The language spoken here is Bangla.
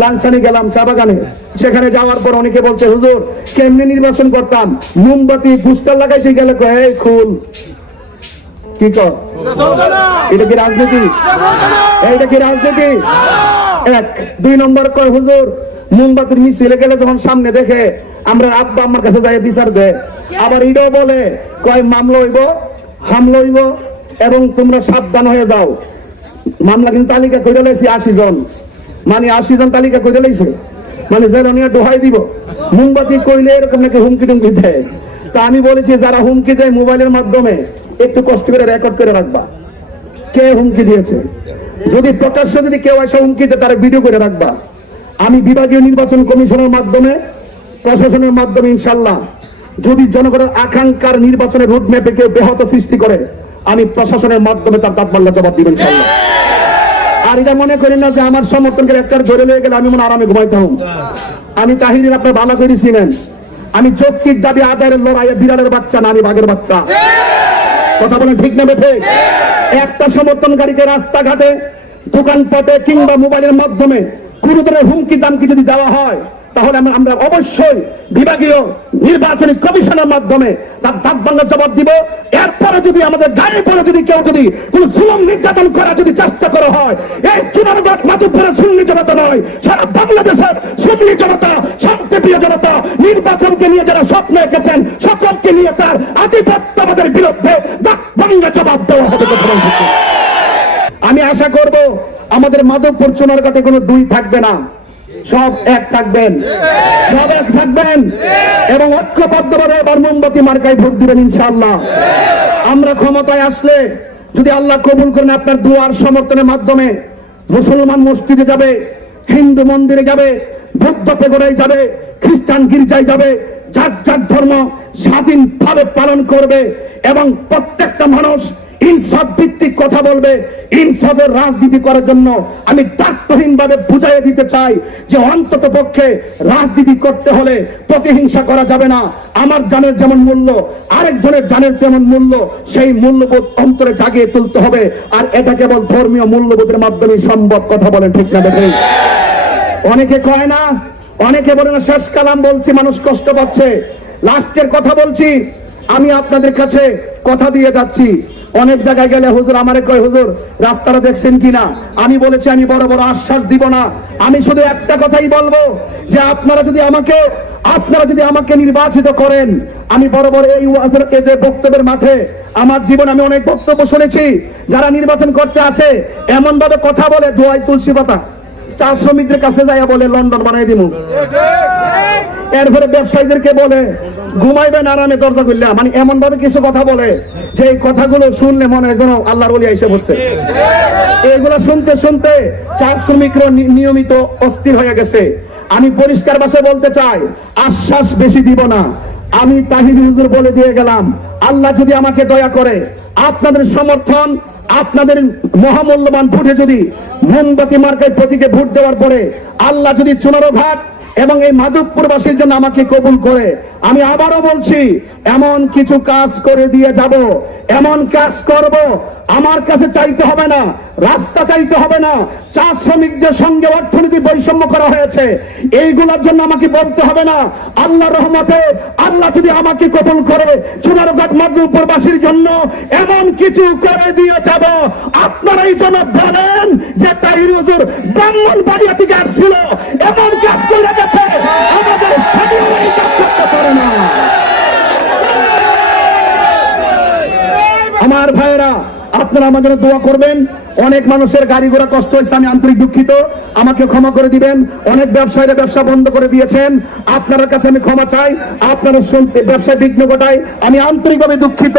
লালসানি গেলাম চা বাগানে, সেখানে যাওয়ার পর অনেকে বলছে হুজুর কেমনে নির্বাচন করতাম, মোমবাতি পোস্টার লাগাইছে গেলে কয় খুল কি কর, এটা কি রাজনীতি? এইটা কি রাজনীতি? এক দুই নম্বর কয় হুজুর মোমবাতির মিছিলে গেলে যখন সামনে দেখে আমরা আব্বা আমার কাছে যাই বিচার দেয়, আবার এটাও বলে কয় মামলা হইব হামলা হইব এবং তোমরা সাবধান হয়ে যাও। মামলা কিন্তু তালিকা করে লাইছি 80 জন, মানে 80 জন তালিকা করে লাইছে, মানে জেলে নিয়ে দোহাই দিব। মোমবাতি কইলে এরকম নাকি হুমকি টুমকি দেয়। তা আমি বলেছি যারা হুমকি দেয় মোবাইলের মাধ্যমে একটু কষ্ট করে রেকর্ড করে রাখবা কে হুমকি দিয়েছে। যদি প্রকাশ্যে যদি কেউ এসে হুমকি দেয় তারা ভিডিও করে রাখবা। আমি বিভাগীয় নির্বাচন কমিশনের মাধ্যমে প্রশাসনের মাধ্যমে ইনশাল্লাহ যদি জনগণের আকাঙ্ক্ষার নির্বাচনের রুটম্যাপে কেউ ব্যাহত সৃষ্টি করে আমি প্রশাসনের মাধ্যমে তার তাৎপর্য জবাব দিব ইনশাল্লাহ। আর এটা মনে করেন না যে আমার সমর্থনকে একটা ধরে নিয়ে গেলে আমি মনে আরামে ঘুমাইতাম। আমি তাহিরের আপনার ভালো করেছিলেন, আমি যৌক্তিক দাবি আদায়ের লড়াইয়ে বিড়ালের বাচ্চা না, আমি বাঘের বাচ্চা। কথা বলেন ঠিক না বেঠে? একটা সমর্থনকারীকে রাস্তাঘাটে দোকানপাটে কিংবা মোবাইলের মাধ্যমে কোন ধরনের হুমকি দামকি যদি দেওয়া হয় তাহলে আমরা অবশ্যই বিভাগীয় নির্বাচনী কমিশনের মাধ্যমে তার দাঁত ভাঙার জবাব দিব। এরপরে যদি আমাদের গাড়ির পরে যদি কেউ যদি কোন জুলুম নির্যাতন করার যদি চেষ্টা করা হয়, এই চুনারঘাট মাধবপুরের সুন্নি জনতা নয়, সারা বাংলাদেশের সুন্নি জনতা, শান্তিপ্রিয় জনতা, নির্বাচনকে নিয়ে যারা স্বপ্ন এঁকেছেন সকলকে নিয়ে তার আধিপত্যবাদের বিরুদ্ধে দাঁত ভাঙা জবাব দেওয়া হবে। আমি আশা করব আমাদের মাধবপুর চুনারঘাটে কোনো দুই থাকবে না, সব এক থাকবেন, সব এক থাকবেন এবং ঐক্যবদ্ধভাবে এবার মোমবাতি মার্কায় ভোট দিবেন ইনশাআল্লাহ। আমরা ক্ষমতায় আসলে যদি আল্লাহ কবুল করেন আপনার দুয়ার সমর্থনের মাধ্যমে মুসলমান মসজিদে যাবে, হিন্দু মন্দিরে যাবে, বৌদ্ধ পেগোড়ায় যাবে, খ্রিস্টান গির্জায় যাবে, যার যার ধর্ম স্বাধীনভাবে পালন করবে এবং প্রত্যেকটা মানুষ ইনসাফ ভিত্তিক কথা বলবে। ইনসাফের রাজনীতি করার জন্য আমি দায়িত্বহীন ভাবে বুঝাইয়া দিতে চাই যে অন্তত পক্ষে রাজনীতি করতে হলে প্রতিহিংসা করা যাবে না। আমার জানের যেমন মূল্য আরেকজনের জানের তেমন মূল্য, সেই মূল্যবোধ অন্তরে জাগিয়ে তুলতে হবে। আর এটা কেবল ধর্মীয় মূল্যবোধের মাধ্যমে সম্ভব। কথা বলেন ঠিক না বেঠিক? অনেকে কয় না, অনেকে বলে না শেষ কালাম বলছি মানুষ কষ্ট পাচ্ছে, লাস্টের কথা বলছি। আমি আপনাদের কাছে কথা দিয়ে যাচ্ছি, অনেক জায়গায় গেলে হুজুর আমারে কয় হুজুর রাস্তাটা দেখছেন কিনা, আমি বলেছি আমি বড় বড় আশ্বাস দিব না, আমি শুধু একটা কথাই বলবো যে আপনারা যদি আমাকে নির্বাচিত করেন, আমি বড় বড় এই যে বক্তব্যের মাঠে আমার জীবন আমি অনেক বক্তব্য শুনেছি, যারা নির্বাচন করতে আসে এমন ভাবে কথা বলে দোয়াই তুলসী পাতা, চা শ্রমিকদের কাছে যাইয়া বলে লন্ডন বানাই দিব, এরপরে ব্যবসায়ীদেরকে বলে ঘুমাইবেন আরামে দরজা খুললে, মানে এমন ভাবে কিছু কথা বলে যে এই কথাগুলো শুনলে মনে হয় যেন আল্লাহর ওলি এসে পড়ছে। এগুলো শুনতে শুনতে চা শ্রমিকরা নিয়মিত অস্থির হয়ে গেছে। আমি পরিষ্কার ভাষায় বলতে চাই, আশ্বাস বেশি দিব না, আমি তাহির হুজুর বলে দিয়ে গেলাম, আল্লাহ যদি আমাকে দয়া করে আপনাদের সমর্থন, আপনাদের মহামূল্যবান ভোটে যদি মোমবাতি মার্কায় প্রতীকে ভোট দেওয়ার পরে আল্লাহ যদি চুনারঘাট এবং এই মাধবপুরবাসীর জন্য আমাকে কবুল করে, আমি আবারও বলছি এমন কিছু কাজ করে দিয়ে যাব, এমন কাজ করব, আমার কাছে চাইতে হবে না, রাস্তা চাইতে হবে না, চা শ্রমিকদের সঙ্গে অর্থনীতি বৈষম্য করা হয়েছে এইগুলোর জন্য আমাকে বলতে হবে না। আল্লাহ রহমতে আল্লাহ যদি আমাকে কবুল করে চুনারঘাট মাধবপুরবাসীর জন্য এমন কিছু করে দিয়ে যাব, আপনারাই যেন বলেন যে তাহির হুজুর ব্রাহ্মণবাড়িয়া থেকে আসছিল, এমন কাজ করে গেছে আমাদের স্থানীয় এই কাজ করতে পারে না। আমার ভাইয়েরা আপনারা আমার জন্য দোয়া করবেন। অনেক মানুষের গাড়ি ঘোড়া কষ্ট হয়েছে, আমি আন্তরিক দুঃখিত, আমাকে ক্ষমা করে দিবেন। অনেক ব্যবসায়ীরা ব্যবসা বন্ধ করে দিয়েছেন, আপনার কাছে আমি ক্ষমা চাই, আপনারা ব্যবসায় বিঘ্ন ঘটায় আমি আন্তরিকভাবে দুঃখিত।